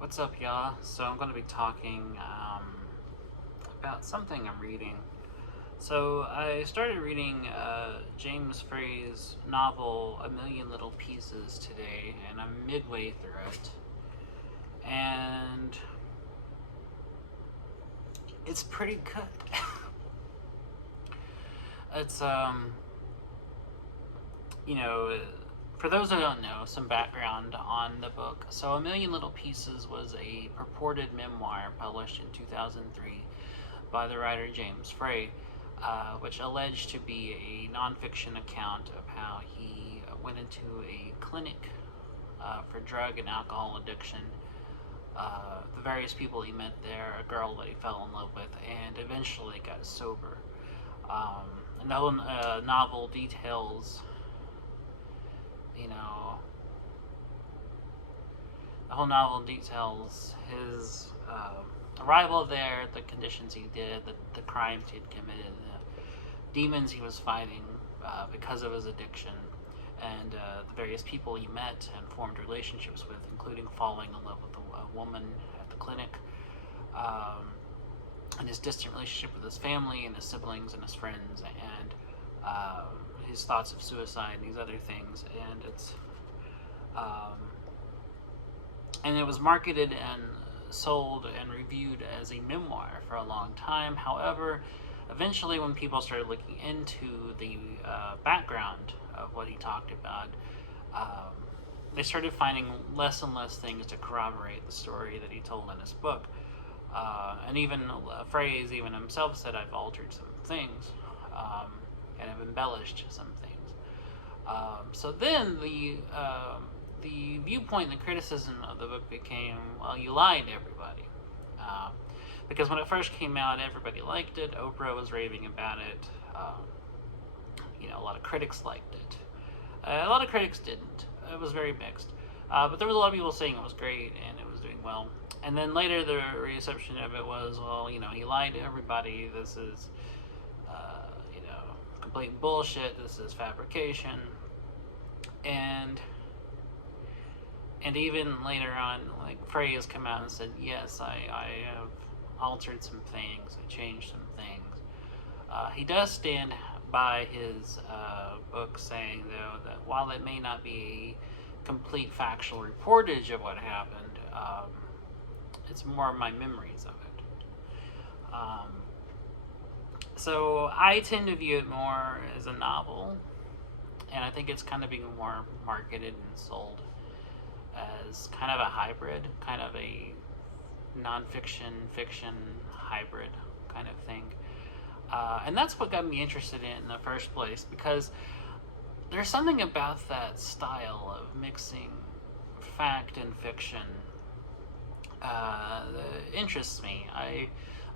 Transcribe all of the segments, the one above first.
What's up, y'all? So I'm going to be talking about something I'm reading. So I started reading James Frey's novel A Million Little Pieces today, and I'm midway through it. And it's pretty good. It's you know, for those who don't know, some background on the book. So, A Million Little Pieces was a purported memoir published in 2003 by the writer James Frey, which alleged to be a nonfiction account of how he went into a clinic for drug and alcohol addiction. The various people he met there, a girl that he fell in love with, and eventually got sober. Um, and the whole novel details, you know, the whole novel details his arrival there, the conditions he did, the crimes he had committed, the demons he was fighting because of his addiction, and the various people he met and formed relationships with, including falling in love with a woman at the clinic, and his distant relationship with his family and his siblings and his friends, and his thoughts of suicide and these other things. And um, it was marketed and sold and reviewed as a memoir for a long time. However, eventually, when people started looking into the background of what he talked about, um, they started finding less and less things to corroborate the story that he told in his book. And even Phrase, even himself, said, I've altered some things and have embellished some things. So then the viewpoint, the criticism of the book became, well, you lied to everybody. Because when it first came out, everybody liked it. Oprah was raving about it. A lot of critics liked it. A lot of critics didn't. It was very mixed. But there was a lot of people saying it was great and it was doing well. And then later the reception of it was, well, he lied to everybody. This is, complete bullshit. This is fabrication. And even later on, like, Frey has come out and said, yes, I have altered some things. I changed some things. He does stand by his book, saying, though, that while it may not be a complete factual reportage of what happened, it's more of my memories of it. So I tend to view it more as a novel, and I think it's kind of being more marketed and sold as kind of a hybrid, kind of a nonfiction, fiction hybrid kind of thing. And that's what got me interested in the first place, because there's something about that style of mixing fact and fiction that interests me.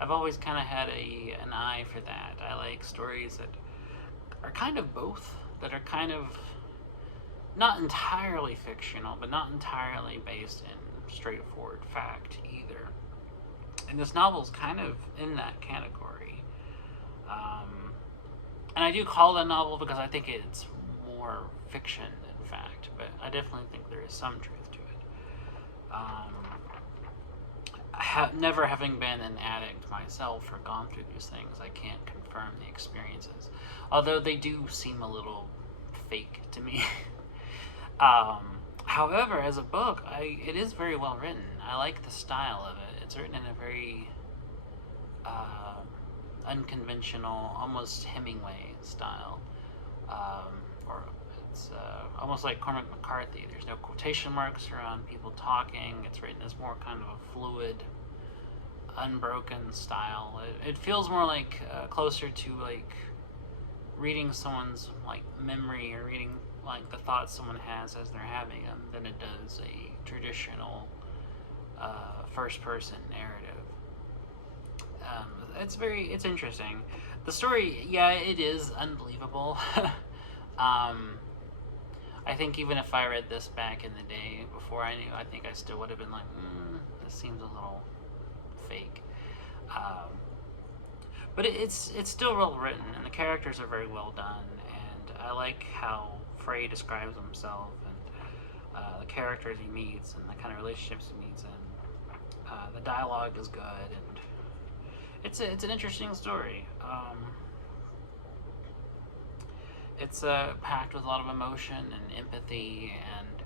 I've always kind of had an eye for that. I like stories that are kind of both, that are kind of not entirely fictional, but not entirely based in straightforward fact either. And this novel's kind of in that category. And I do call it a novel because I think it's more fiction than fact, but I definitely think there is some truth to it. Never having been an addict myself or gone through these things, I can't confirm the experiences, although they do seem a little fake to me. However, as a book, it is very well written. I like the style of it. It's written in a very unconventional, almost Hemingway style. Or it's almost like Cormac McCarthy. There's no quotation marks around people talking. It's written as more kind of a fluid, unbroken style. It feels more like closer to like reading someone's like memory, or reading like the thoughts someone has as they're having them, than it does a traditional first-person narrative. It's interesting. The story, yeah, it is unbelievable. I think even if I read this back in the day before I knew, I think I still would have been like, this seems a little fake. But it's still well written, and the characters are very well done, and I like how Frey describes himself, and the characters he meets, and the kind of relationships he meets in. The dialogue is good, and it's an interesting story. It's packed with a lot of emotion and empathy, and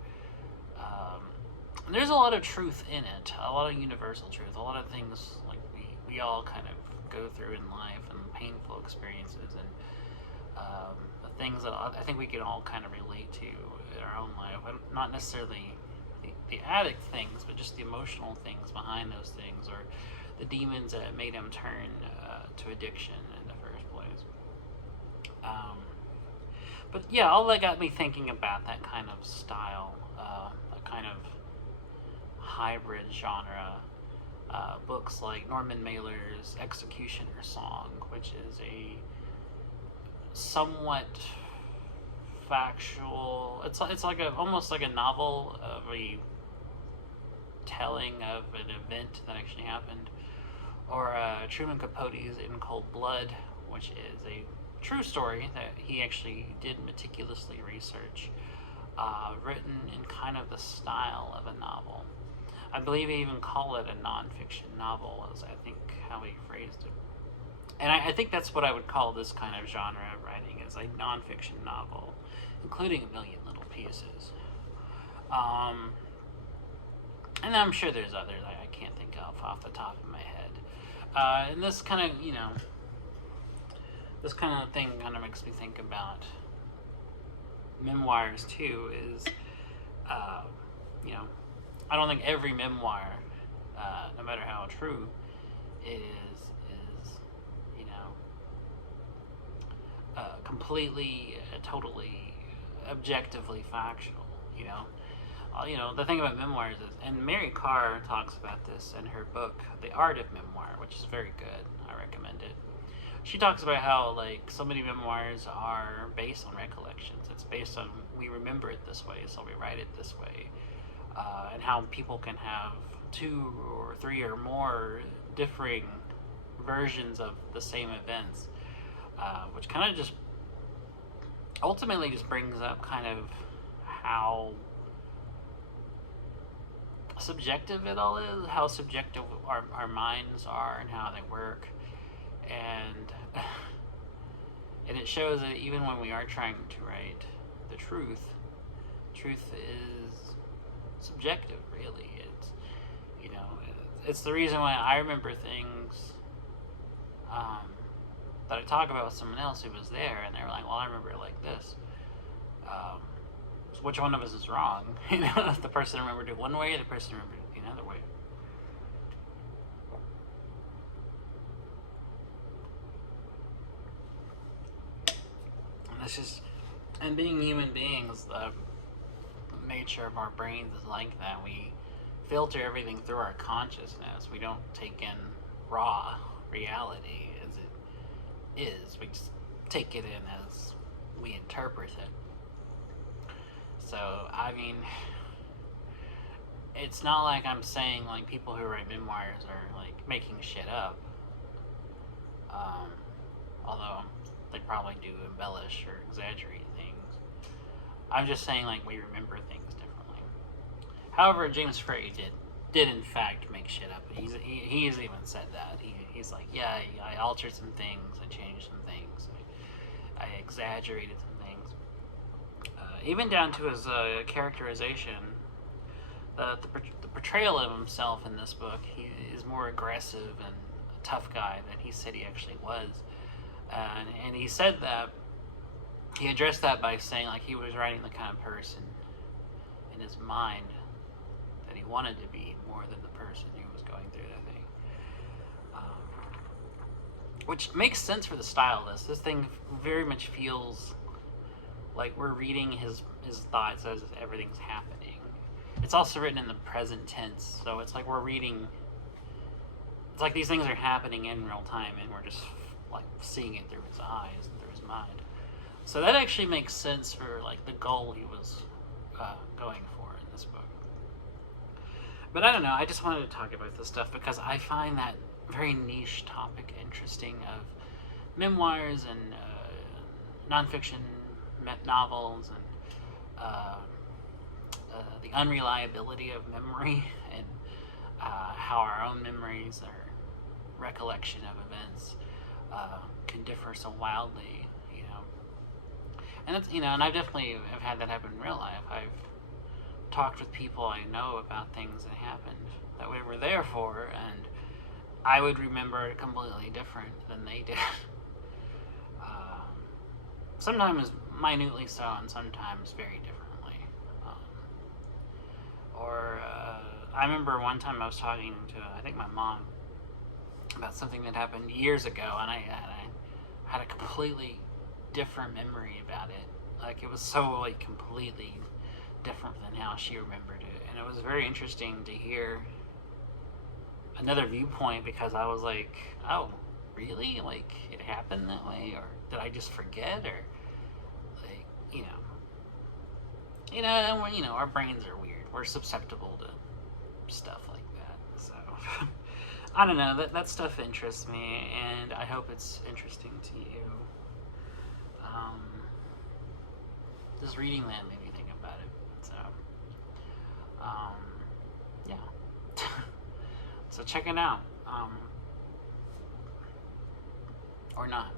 there's a lot of truth in it, a lot of universal truth, a lot of things like we all kind of go through in life, and painful experiences, and the things that I think we can all kind of relate to in our own life. Not necessarily the addict things, but just the emotional things behind those things, or the demons that made him turn to addiction in the first place. But yeah, all that got me thinking about that kind of style, that kind of hybrid genre. Books like Norman Mailer's Executioner Song, which is a somewhat factual. It's like almost like a novel of a telling of an event that actually happened, or Truman Capote's In Cold Blood, which is a true story that he actually did meticulously research, written in kind of the style of a novel. I believe he even called it a nonfiction novel, was I think how he phrased it. And I think that's what I would call this kind of genre of writing, is a nonfiction novel, including A Million Little Pieces. And I'm sure there's others I can't think of off the top of my head. And this kind of, this kind of thing kind of makes me think about memoirs too. Is I don't think every memoir, no matter how true it is completely, totally, objectively factual. The thing about memoirs is, and Mary Karr talks about this in her book, The Art of Memoir, which is very good. I recommend it. She talks about how, like, so many memoirs are based on recollections. It's based on, we remember it this way, so we write it this way. And how people can have 2 or 3 or more differing versions of the same events, which kind of just ultimately just brings up kind of how subjective it all is, how subjective our minds are, and how they work. And it shows that even when we are trying to write the truth is subjective, really. It's the reason why I remember things that I talk about with someone else who was there, and they were like, well, I remember it like this. So which one of us is wrong? If the person remembered it one way, or the person remembered it the other way. And being human beings, the nature of our brains is like that. We filter everything through our consciousness. We don't take in raw reality as it is. We just take it in as we interpret it. So, I mean, it's not like I'm saying, like, people who write memoirs are, like, making shit up. Although they probably do embellish or exaggerate things. I'm just saying, like, we remember things differently. However, James Frey did in fact make shit up. He's even said that. He's like, yeah, I altered some things, I changed some things, I exaggerated some things. Even down to his characterization. The portrayal of himself in this book, he is more aggressive and a tough guy than he said he actually was. And he said that, he addressed that by saying, like, he was writing the kind of person in his mind that he wanted to be more than the person he was going through that thing. Which makes sense for the style of this. This thing very much feels like we're reading his thoughts as if everything's happening. It's also written in the present tense, so it's like we're reading, it's like these things are happening in real time, and we're just, like, seeing it through his eyes and through his mind. So that actually makes sense for, like, the goal he was going for in this book. But I don't know, I just wanted to talk about this stuff because I find that very niche topic interesting, of memoirs and nonfiction novels, and the unreliability of memory, and how our own memories or recollection of events can differ so wildly, you know. And it's, you know, and I definitely have had that happen in real life. I've talked with people I know about things that happened that we were there for, and I would remember it completely different than they did. um, Sometimes minutely so, and sometimes very differently. Or I remember one time I was talking to, I think, my mom about something that happened years ago, and I had a completely different memory about it. Like, it was so, like, completely different than how she remembered it, and it was very interesting to hear another viewpoint, because I was like, oh, really? Like, it happened that way, or did I just forget, or like, and we're, our brains are weird. We're susceptible to stuff like that. So I don't know. That stuff interests me, and I hope it's interesting to you. Um, just reading that made me think about it. So, yeah. So check it out, or not.